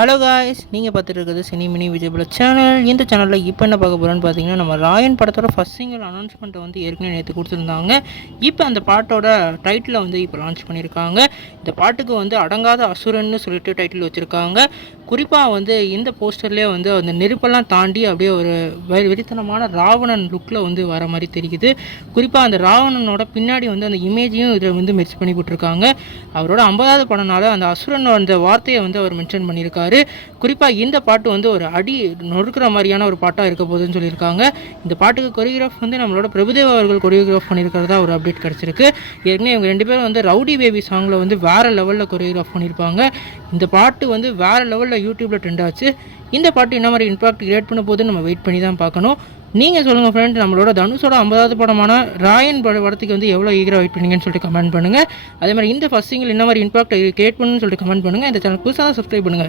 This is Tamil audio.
ஹலோ காய்ஸ், நீங்கள் பார்த்துட்டு இருக்கிறது சினி மினி விஜயபுல சேனல். இந்த சேனலில் இப்போ என்ன பார்க்க போகிறோன்னு பார்த்தீங்கன்னா, நம்ம ராயன் படத்தோட ஃபஸ்ட் சிங்கிள் அனௌன்ஸ்மெண்ட்டை வந்து ஏற்கனவே நேற்று கொடுத்துருந்தாங்க. இப்போ அந்த பாட்டோட டைட்டிலை வந்து இப்போ லான்ச் பண்ணியிருக்காங்க. இந்த பாட்டுக்கு வந்து அடங்காத அசுரன்னு சொல்லிட்டு டைட்டில் வச்சுருக்காங்க. குறிப்பாக வந்து இந்த போஸ்டர்லேயே வந்து அந்த நெருப்பெல்லாம் தாண்டி அப்படியே ஒரு வெறித்தனமான ராவணன் லுக்கில் வந்து வர மாதிரி தெரியுது. குறிப்பாக அந்த ராவணனோட பின்னாடி வந்து அந்த இமேஜையும் இதில் வந்து மெர்ச் பண்ணி போட்டிருக்காங்க. அவரோட 50வது படம்னால அந்த அசுரன் அந்த வார்த்தையை வந்து அவர் மென்ஷன் பண்ணியிருக்காரு. குறிப்பாக இந்த பாட்டு வந்து ஒரு அடி நொறுக்கிற மாதிரியான ஒரு பாட்டாக இருக்க போகுதுன்னு சொல்லியிருக்காங்க. இந்த பாட்டுக்கு கொரியோகிராஃப் வந்து நம்மளோட பிரபுதேவா அவர்கள் கொரியோகிராஃப் பண்ணியிருக்கிறதா ஒரு அப்டேட் கிடச்சிருக்கு. ஏற்கனவே இவங்க 2 பேரும் வந்து ரவுடி பேபி சாங்கில் வந்து வேறு லெவலில் கொரியோகிராஃப் பண்ணியிருப்பாங்க. இந்த பாட்டு வந்து வேறு லெவலில் யூடியூப்பில் ட்ரெண்ட் ஆச்சு. இந்த பாட்டு என்ன மாதிரி இம்பாக்ட் கிரியேட் பண்ண போதுன்னு நம்ம வெயிட் பண்ணி தான் பார்க்கணும். நீங்கள் சொல்லுங்கள் ஃப்ரெண்ட், நம்மளோட தனுஷோட 50வது படமான ராயன் படத்துக்கு வந்து எவ்வளோ ஈகராக வெயிட் பண்ணீங்கன்னு சொல்லிட்டு கமெண்ட் பண்ணுங்கள். அதே மாதிரி இந்த ஃபர்ஸ்ட் சிங்கிள் என்ன மாதிரி இம்பாக்ட் கிரியேட் பண்ணுன்னு சொல்லிட்டு கமெண்ட் பண்ணுங்கள். இந்த சேனல் புதுசாக சப்ஸ்கிரைப் பண்ணுங்கள்.